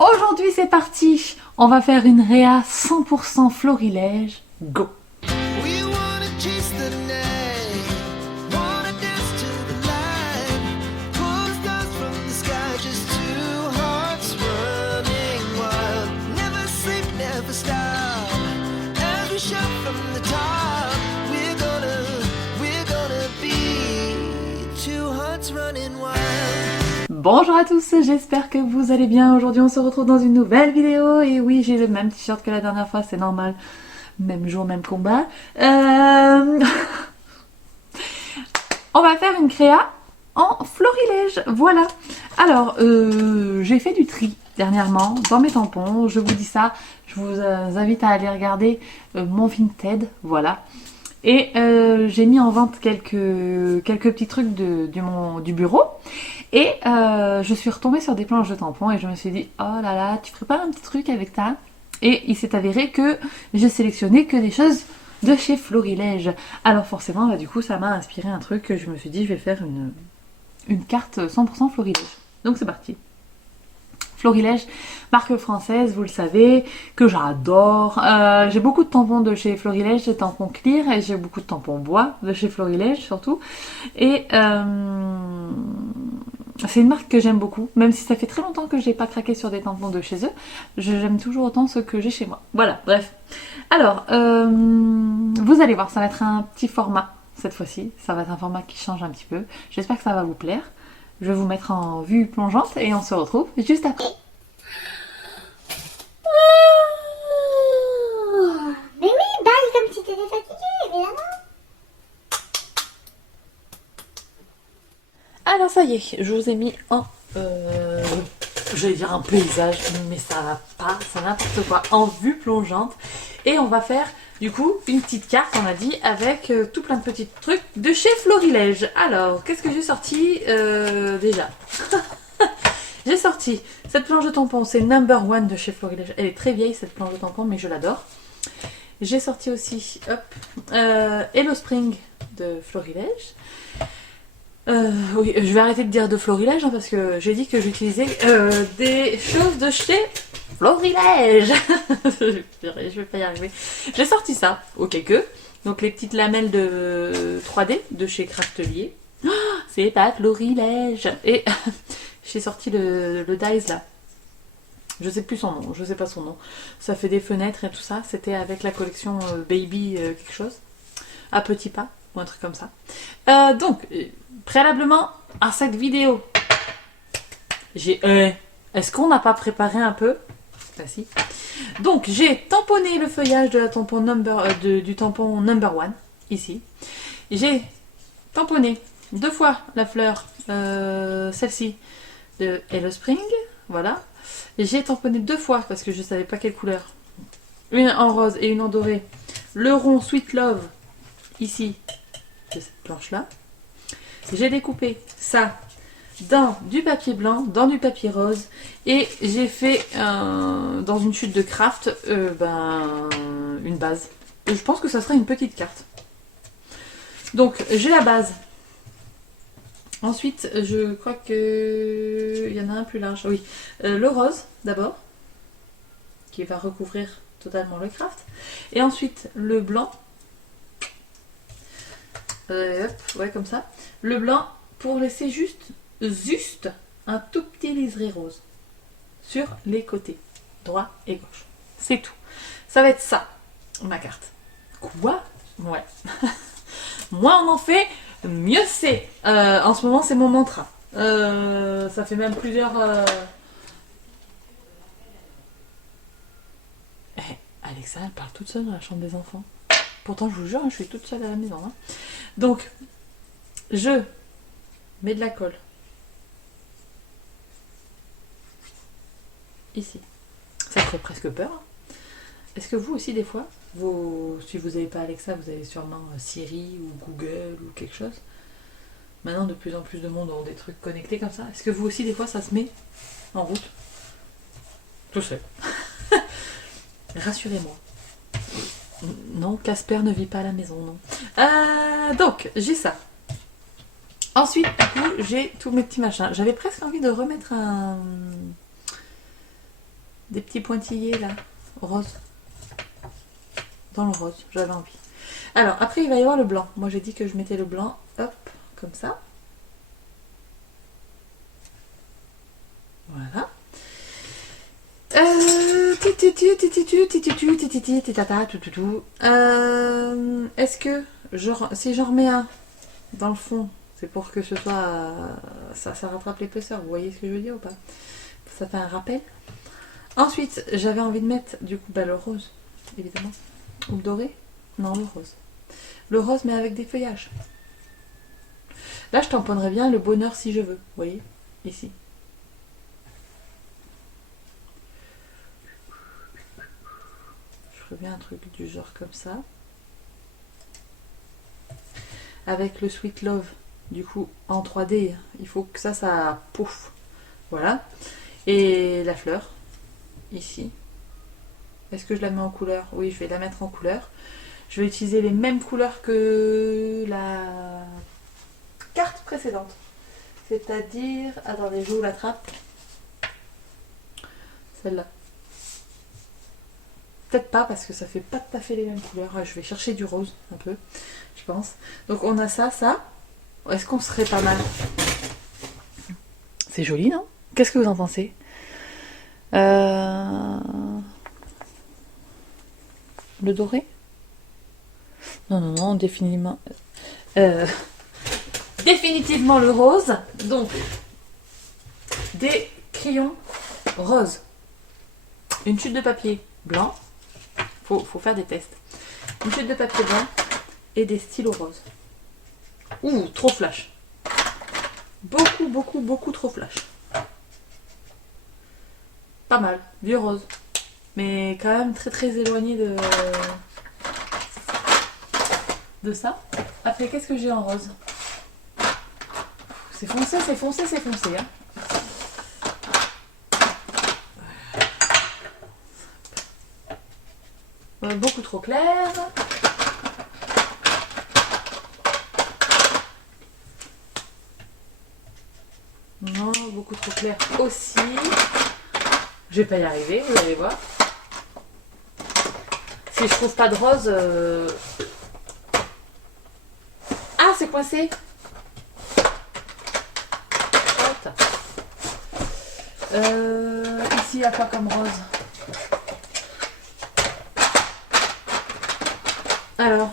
Aujourd'hui c'est parti, on va faire une réa 100% florilège. Go! We wanna chase the night, wanna dance to the light, pull stars from the sky, just two hearts running wild. Never sleep, never stop, as we shout from the top. We're gonna be two hearts running wild. Bonjour à tous, j'espère que vous allez bien. Aujourd'hui on se retrouve dans une nouvelle vidéo. Et oui, j'ai le même t-shirt que la dernière fois, c'est normal. Même jour, même combat. On va faire une créa en florilège, voilà. Alors, j'ai fait du tri dernièrement dans mes tampons, je vous dis ça. Je vous invite à aller regarder mon Vinted, voilà. Et j'ai mis en vente quelques petits trucs du bureau. Et je suis retombée sur des planches de tampons et je me suis dit, oh là là, tu ferais pas un petit truc avec ça? Et il s'est avéré que j'ai sélectionné que des choses de chez Florilège. Alors forcément, bah, du coup, ça m'a inspiré un truc. Je me suis dit, je vais faire une carte 100% Florilège. Donc c'est parti. Florilège, marque française, vous le savez, que j'adore. J'ai beaucoup de tampons de chez Florilège, des tampons clear, et j'ai beaucoup de tampons bois de chez Florilège surtout. Et c'est une marque que j'aime beaucoup, même si ça fait très longtemps que j'ai pas craqué sur des tampons de chez eux. J'aime toujours autant ceux que j'ai chez moi. Voilà, bref. Alors, vous allez voir, ça va être un petit format cette fois-ci. Ça va être un format qui change un petit peu. J'espère que ça va vous plaire. Je vais vous mettre en vue plongeante et on se retrouve juste après. Mais oui, balle comme si t'étais fatiguée, évidemment. Alors ça y est, je vous ai mis en... j'allais dire un paysage, mais ça va pas, c'est n'importe quoi. En vue plongeante. Et on va faire, du coup, une petite carte, on a dit, avec tout plein de petits trucs de chez Florilège. Alors, qu'est-ce que j'ai sorti déjà? J'ai sorti cette planche de tampon, c'est Number One de chez Florilège. Elle est très vieille cette planche de tampon, mais je l'adore. J'ai sorti aussi, hop, Hello Spring de Florilège. Oui, je vais arrêter de dire de Florilège hein, parce que j'ai dit que j'utilisais des choses de chez Florilège. Je vais pas y arriver. J'ai sorti ça, ok que. Donc les petites lamelles de 3D de chez Craftelier. Oh, c'est pas Florilège. Et j'ai sorti le dies là. Je sais plus son nom, je sais pas son nom. Ça fait des fenêtres et tout ça. C'était avec la collection Baby quelque chose. À petits pas ou un truc comme ça. Donc, préalablement à cette vidéo, j'ai... est-ce qu'on n'a pas préparé un peu? Bah si. Donc, j'ai tamponné le feuillage de la tampon du tampon Number One, ici. J'ai tamponné 2 fois la fleur, celle-ci, de Hello Spring, voilà. J'ai tamponné 2 fois, parce que je ne savais pas quelle couleur. Une en rose et une en doré. Le rond Sweet Love, ici, de cette planche-là. J'ai découpé ça dans du papier blanc, dans du papier rose. Et j'ai fait, dans une chute de craft, une base. Et je pense que ça sera une petite carte. Donc, j'ai la base. Ensuite, je crois que il y en a un plus large. Oui, le rose d'abord, qui va recouvrir totalement le craft. Et ensuite, le blanc. Hop, ouais, comme ça. Le blanc pour laisser juste un tout petit liseré rose sur les côtés, droit et gauche. C'est tout. Ça va être ça, ma carte. Quoi? Ouais. Moins on en fait, mieux c'est. En ce moment, c'est mon mantra. Ça fait même plusieurs... Alexa, elle parle toute seule dans la chambre des enfants. Pourtant, je vous jure, je suis toute seule à la maison. Hein. Donc, je mets de la colle. Ici. Ça fait presque peur. Est-ce que vous aussi, des fois, si vous n'avez pas Alexa, vous avez sûrement Siri ou Google ou quelque chose. Maintenant, de plus en plus de monde ont des trucs connectés comme ça. Est-ce que vous aussi, des fois, ça se met en route? Tout seul. Rassurez-moi. Non, Casper ne vit pas à la maison, non. Donc, j'ai ça. Ensuite, du coup, j'ai tous mes petits machins. J'avais presque envie de remettre Des petits pointillés là, rose. Dans le rose, j'avais envie. Alors, après, il va y avoir le blanc. Moi, j'ai dit que je mettais le blanc, hop, comme ça. Voilà. Est-ce que, si j'en remets un dans le fond, c'est pour que ce soit... ça rattrape l'épaisseur, vous voyez ce que je veux dire ou pas? Ça fait un rappel. Ensuite, j'avais envie de mettre, du coup, le rose, évidemment. Ou le doré? Non, le rose. Le rose, mais avec des feuillages. Là, je tamponnerais bien le bonheur si je veux. Vous voyez? Ici. Je ferais bien un truc du genre comme ça. Avec le Sweet Love, du coup, en 3D. Il faut que ça pouf. Voilà. Et la fleur. Ici. Est-ce que je la mets en couleur? Oui, je vais la mettre en couleur. Je vais utiliser les mêmes couleurs que la carte précédente. C'est-à-dire... Attendez, je vous l'attrape. Celle-là. Peut-être pas parce que ça fait pas tout à fait les mêmes couleurs. Je vais chercher du rose un peu, je pense. Donc on a ça, ça. Est-ce qu'on serait pas mal? C'est joli, non? Qu'est-ce que vous en pensez? Le doré? Non, non, non, définitivement. Définitivement le rose. Donc, des crayons roses. Une chute de papier blanc. Faut faire des tests. Une chute de papier blanc et des stylos roses. Ouh, trop flash. Beaucoup, beaucoup, beaucoup trop flash. Pas mal, vieux rose. Mais quand même très très éloigné de ça. Après, qu'est-ce que j'ai en rose? C'est foncé, c'est foncé, c'est foncé. Hein. Beaucoup trop clair. Non, beaucoup trop clair aussi. Je vais pas y arriver, vous allez voir. Si je trouve pas de rose... Ah, c'est coincé. Ici, il y a quoi comme rose? Alors.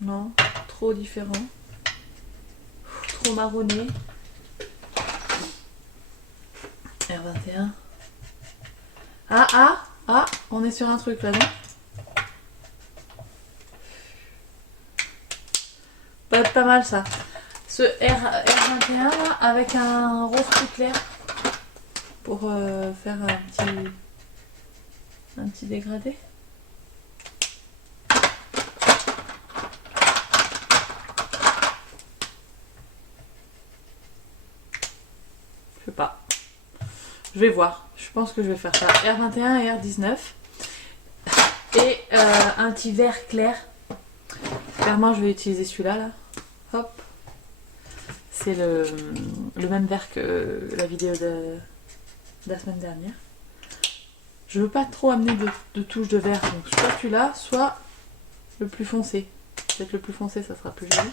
Non, trop différent. Trop marronné. R21. Ah, on est sur un truc là, non? Ça va être pas mal ça. Ce R21 là, avec un rose plus clair pour faire un petit dégradé. Je sais pas. Je vais voir. Je pense que je vais faire ça. R21 et R19. Et un petit vert clair. Clairement, je vais utiliser celui-là. Là. Hop. C'est le même vert que la vidéo de la semaine dernière. Je veux pas trop amener de touches de vert. Donc soit celui-là, soit le plus foncé. Peut-être le plus foncé, ça sera plus joli.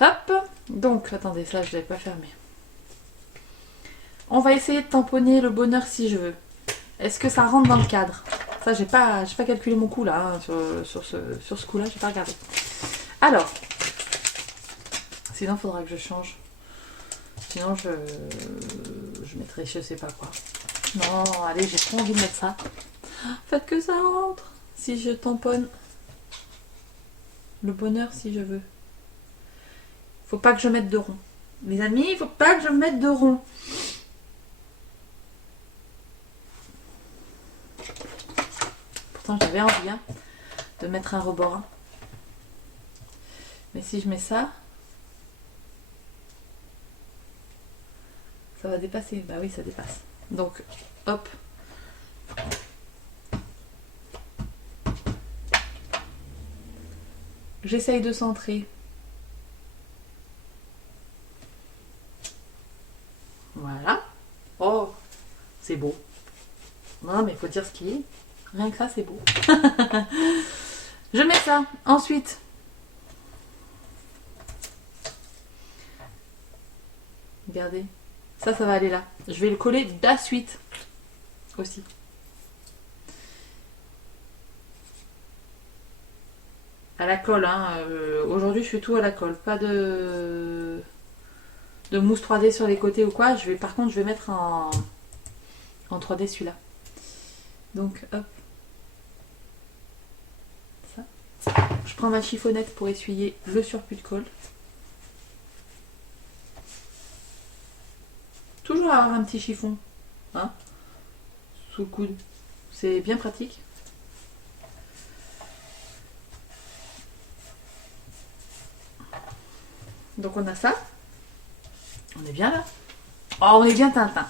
Hop. Donc, attendez, ça, je l'avais pas fermé. On va essayer de tamponner le bonheur si je veux. Est-ce que ça rentre dans le cadre? Ça, j'ai pas calculé mon coup là, hein, sur ce coup-là, j'ai pas regardé. Alors, sinon, il faudra que je change. Sinon, je mettrai je sais pas quoi. Non, allez, j'ai trop envie de mettre ça. Faites que ça rentre. Si je tamponne le bonheur si je veux. Faut pas que je mette de rond. Les amis, il faut pas que je mette de rond. Pourtant, j'avais envie hein, de mettre un rebord. Hein. Mais si je mets ça, ça va dépasser. Bah oui, ça dépasse. Donc, hop. J'essaye de centrer. Voilà. Oh, c'est beau. Non, mais il faut dire ce qui est. Rien que ça, c'est beau. Je mets ça. Ensuite, regardez. Ça va aller là. Je vais le coller de la suite aussi. À la colle, hein. Aujourd'hui, je fais tout à la colle. Pas de mousse 3D sur les côtés ou quoi. Par contre, je vais mettre en 3D celui-là. Donc, hop. Ça. Je prends ma chiffonnette pour essuyer le surplus de colle. Toujours avoir un petit chiffon, hein, sous le coude. C'est bien pratique. Donc on a ça. On est bien là. Oh, on est bien Tintin.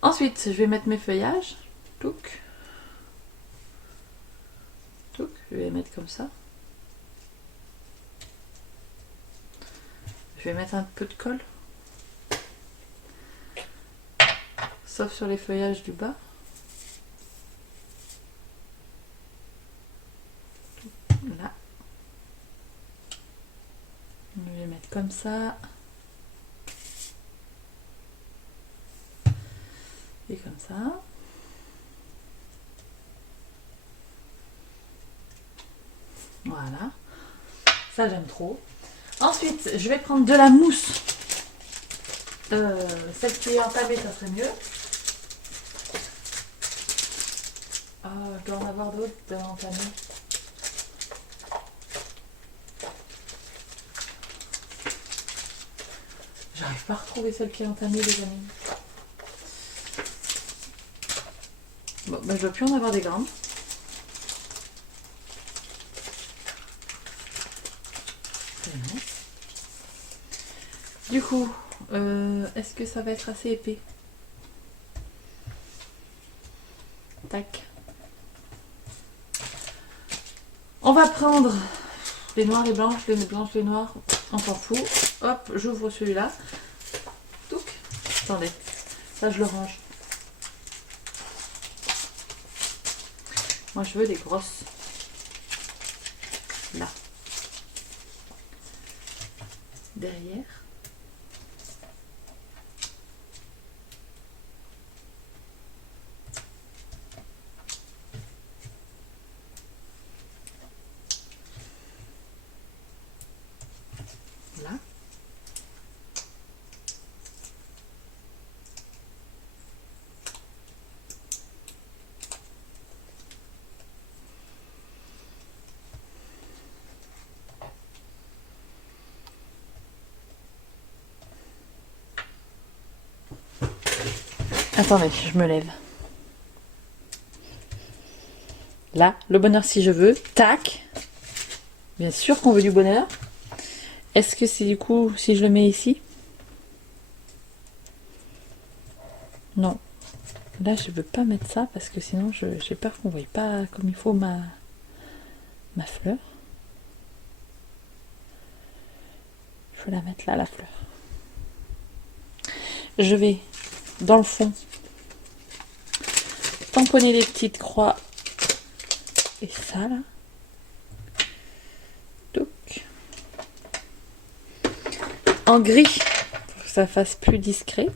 Ensuite, je vais mettre mes feuillages. Touc. Touc. Je vais les mettre comme ça. Je vais mettre un peu de colle. Sauf sur les feuillages du bas. Là. Je vais les mettre comme ça. Et comme ça. Voilà. Ça, j'aime trop. Ensuite, je vais prendre de la mousse. Celle qui est entamée, ça serait mieux. Ah, je dois en avoir d'autres entamées. J'arrive pas à retrouver celle qui est entamée, les amis. Bon, bah, je dois plus en avoir des grandes. Du coup, est-ce que ça va être assez épais? Tac. On va prendre les noirs, les blanches, les blanches, les noirs. On s'en fout. Hop, j'ouvre celui-là. Touc. Attendez, ça je le range. Moi je veux des grosses. Là. Derrière. Là. Attendez, je me lève. Là, le bonheur si je veux. Tac. Bien sûr qu'on veut du bonheur. Est-ce que c'est du coup, si je le mets ici? Non. Là, je veux pas mettre ça parce que sinon, j'ai peur qu'on ne voie pas comme il faut ma fleur. Je vais la mettre là, la fleur. Je vais, dans le fond, tamponner les petites croix. Et ça, là. Donc. En gris, pour que ça fasse plus discret.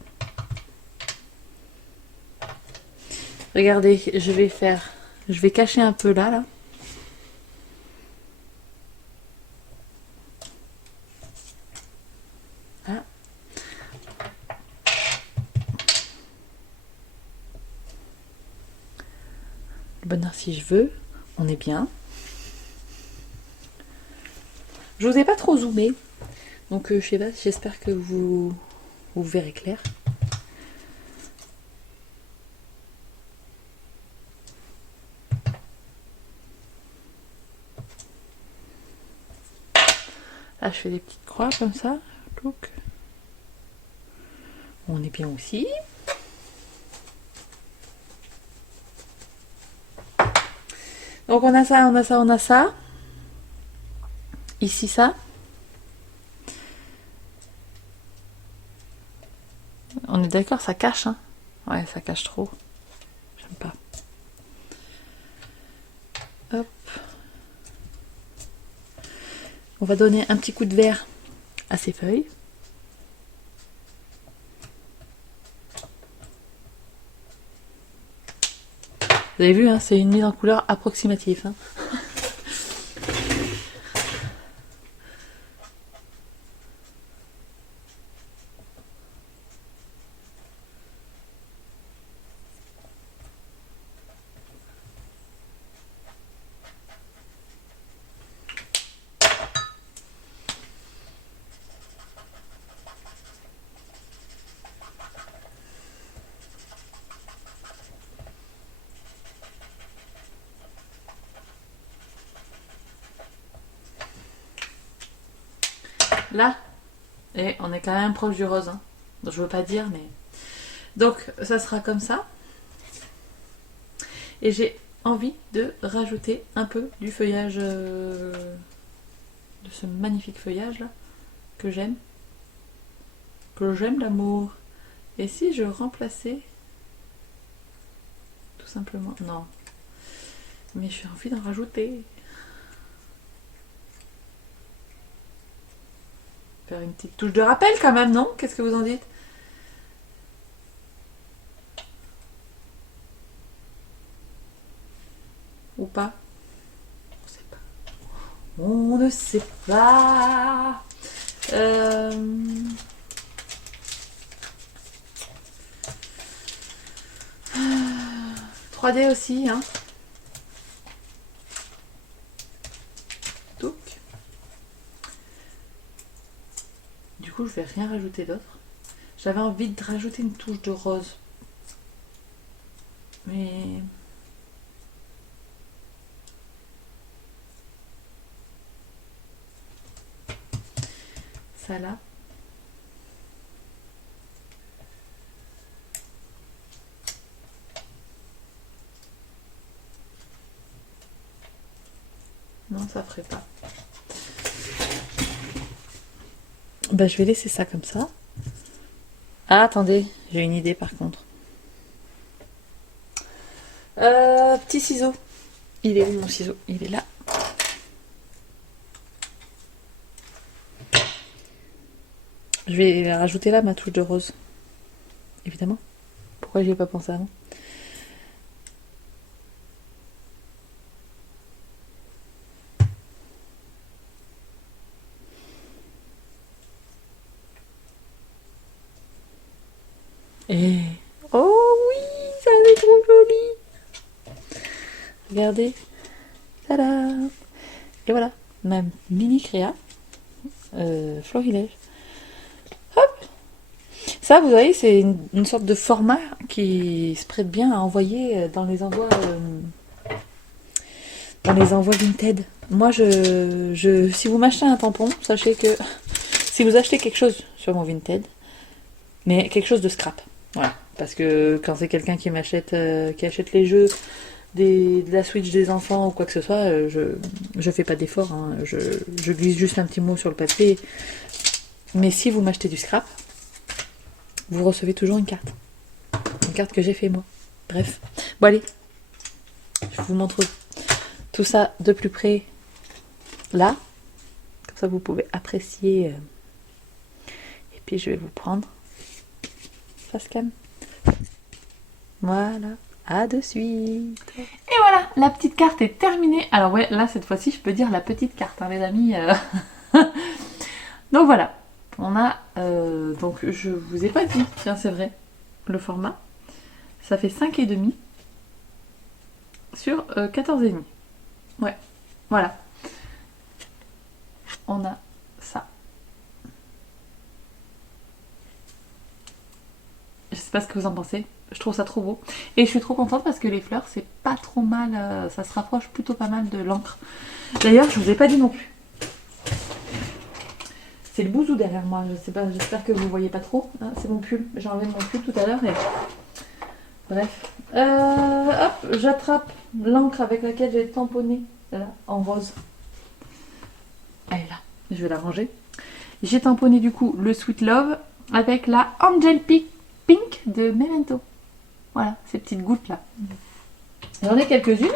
Regardez, je vais cacher un peu là. Là. Le bonheur si je veux, on est bien. Je vous ai pas trop zoomé, donc je sais pas, j'espère que vous verrez clair. Là, je fais des petites croix comme ça. Donc, on est bien aussi. Donc, on a ça, on a ça, on a ça. Ici, ça. On est d'accord, ça cache, hein? Ouais, ça cache trop. J'aime pas. Hop. On va donner un petit coup de vert à ces feuilles. Vous avez vu, hein, c'est une mise en couleur approximative. Hein. Là, et on est quand même proche du rose. Hein. Donc, je veux pas dire, mais... Donc, ça sera comme ça. Et j'ai envie de rajouter un peu du feuillage... de ce magnifique feuillage là, que j'aime. Que j'aime l'amour. Et si je remplaçais... Tout simplement... Non. Mais j'ai envie d'en rajouter. Faire une petite touche de rappel quand même, non? Qu'est-ce que vous en dites? Ou pas? On sait pas. On ne sait pas. 3D aussi, hein. Donc. Du coup, je vais rien rajouter d'autre. J'avais envie de rajouter une touche de rose. Mais... ça là. Non, ça ferait pas. Bah, je vais laisser ça comme ça. Ah, attendez, j'ai une idée par contre. Petit ciseau. Il est où mon ciseau? Il est là. Je vais rajouter là ma touche de rose. Évidemment. Pourquoi j'y ai pas pensé avant? Et... oh oui, ça va être trop joli. Regardez. Tada. Et voilà, ma mini créa florilège. Hop. Ça, vous voyez, c'est une sorte de format qui se prête bien à envoyer dans les envois Vinted. Moi, si vous m'achetez un tampon, sachez que si vous achetez quelque chose sur mon Vinted, mais quelque chose de scrap, voilà, parce que quand c'est quelqu'un qui m'achète, qui achète les jeux, de la Switch des enfants ou quoi que ce soit, je fais pas d'effort, hein, je glisse juste un petit mot sur le papier. Mais si vous m'achetez du scrap, vous recevez toujours une carte que j'ai fait moi. Bref, bon allez, je vous montre tout ça de plus près là, comme ça vous pouvez apprécier. Et puis je vais vous prendre face cam. Voilà, à de suite. Et voilà, la petite carte est terminée. Alors ouais, là cette fois-ci je peux dire la petite carte, hein, les amis. Donc voilà, on a donc je vous ai pas dit, tiens c'est vrai, le format. Ça fait 5,5 sur 14,5. Ouais, voilà. On a ça. Je sais pas ce que vous en pensez. Je trouve ça trop beau. Et je suis trop contente parce que les fleurs, c'est pas trop mal. Ça se rapproche plutôt pas mal de l'encre. D'ailleurs, je vous ai pas dit non plus. C'est le bouzou derrière moi. Je sais pas, j'espère que vous voyez pas trop. Hein, c'est mon pull. J'ai enlevé mon pull tout à l'heure. Et... bref. Hop, j'attrape l'encre avec laquelle j'ai tamponné. Là, en rose. Elle est là. Je vais la ranger. J'ai tamponné du coup le Sweet Love avec la Angel Peak pink de Memento. Voilà, ces petites gouttes là. J'en ai quelques-unes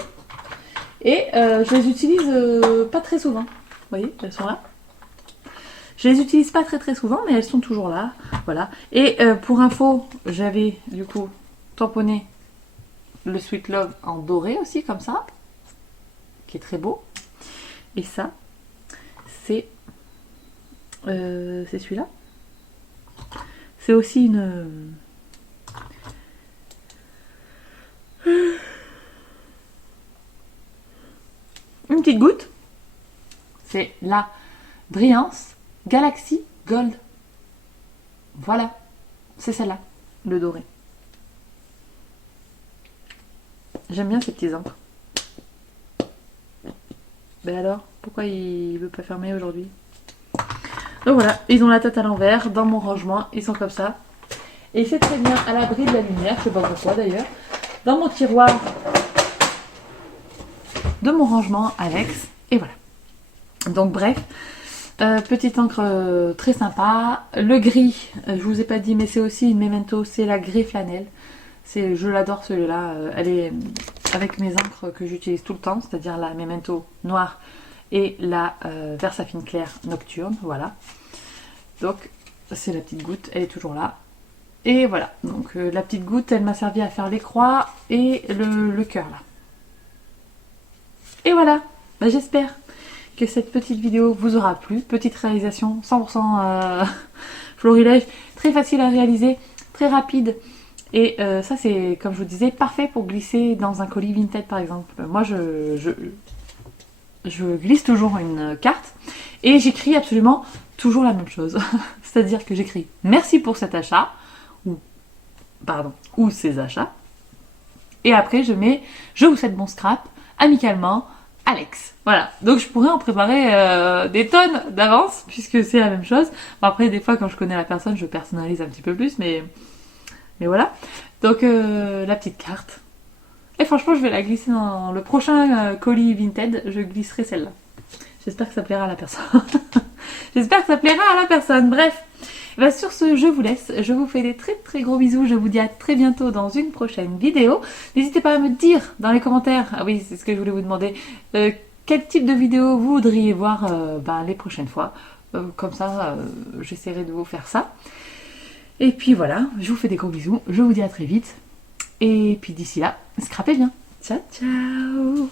et je les utilise pas très souvent. Vous voyez, elles sont là. Je les utilise pas très souvent, mais elles sont toujours là. Voilà. Et pour info, j'avais du coup tamponné le Sweet Love en doré aussi, comme ça, qui est très beau. Et ça, c'est celui-là. C'est aussi une petite goutte. C'est la Brillance Galaxy Gold. Voilà, c'est celle-là, le doré. J'aime bien ces petits encres. Ben alors, pourquoi il veut pas fermer aujourd'hui? Donc voilà, ils ont la tête à l'envers, dans mon rangement, ils sont comme ça. Et c'est très bien à l'abri de la lumière, je sais pas pourquoi d'ailleurs. Dans mon tiroir de mon rangement Alex, et voilà. Donc bref, petite encre très sympa. Le gris, je vous ai pas dit, mais c'est aussi une Memento, c'est la gris flanelle. Je l'adore celui-là, elle est avec mes encres que j'utilise tout le temps, c'est-à-dire la Memento noire et la Versafine claire nocturne, voilà. Donc c'est la petite goutte, elle est toujours là. Et voilà, donc la petite goutte, elle m'a servi à faire les croix et le cœur là. Et voilà, bah, j'espère que cette petite vidéo vous aura plu. Petite réalisation 100% florilège, très facile à réaliser, très rapide. Et ça c'est, comme je vous disais, parfait pour glisser dans un colis Vinted par exemple. Moi je glisse toujours une carte et j'écris absolument toujours la même chose. C'est-à-dire que j'écris merci pour cet achat ou ces achats. Et après je mets je vous souhaite bon scrap, amicalement, Alex. Voilà, donc je pourrais en préparer des tonnes d'avance puisque c'est la même chose. Bon, après des fois quand je connais la personne je personnalise un petit peu plus, mais voilà. Donc la petite carte. Et franchement je vais la glisser dans le prochain colis Vinted, je glisserai celle-là. J'espère que ça plaira à la personne. J'espère que ça plaira à la personne. Bref, bah, sur ce, je vous laisse. Je vous fais des très gros bisous. Je vous dis à très bientôt dans une prochaine vidéo. N'hésitez pas à me dire dans les commentaires, ah oui, c'est ce que je voulais vous demander, quel type de vidéo vous voudriez voir les prochaines fois. Comme ça, j'essaierai de vous faire ça. Et puis voilà, je vous fais des gros bisous. Je vous dis à très vite. Et puis d'ici là, scrapez bien. Ciao, ciao!